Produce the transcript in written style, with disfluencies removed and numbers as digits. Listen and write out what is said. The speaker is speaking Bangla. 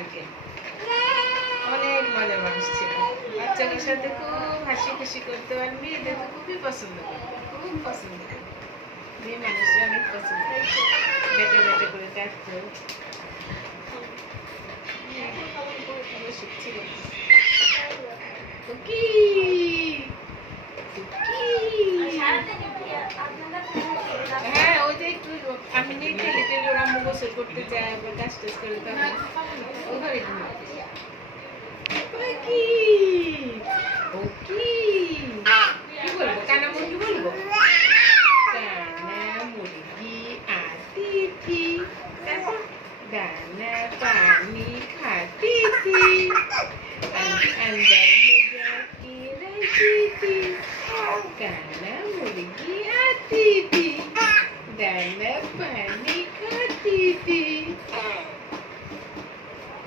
আঙ্কেল অনেক মজার মানুষ ছিল। বাচ্চাদের সাথে খুব হাসি খুশি করতো আর মেয়েদের তো খুবই পছন্দ করতো, খুব পছন্দ করতো। মেয়ে মানুষরা অনেক পছন্দ করতো, বেটা বেটা করে ডাকতো। শিখছিল কি হ্যাঁ ওই যে একটু আমি নেই হেঁটে ওরা গোসল করতে যায় বা কাজ টাজ করে তখন ওখানে কি ও কি বলবো কানা মুরগি বলবো কানা মুরগি আতিথি তারপর दाना पानी खाती थी अंदर में जाके रहती थी काना मुर्गी आती थी दाना पानी खाती थी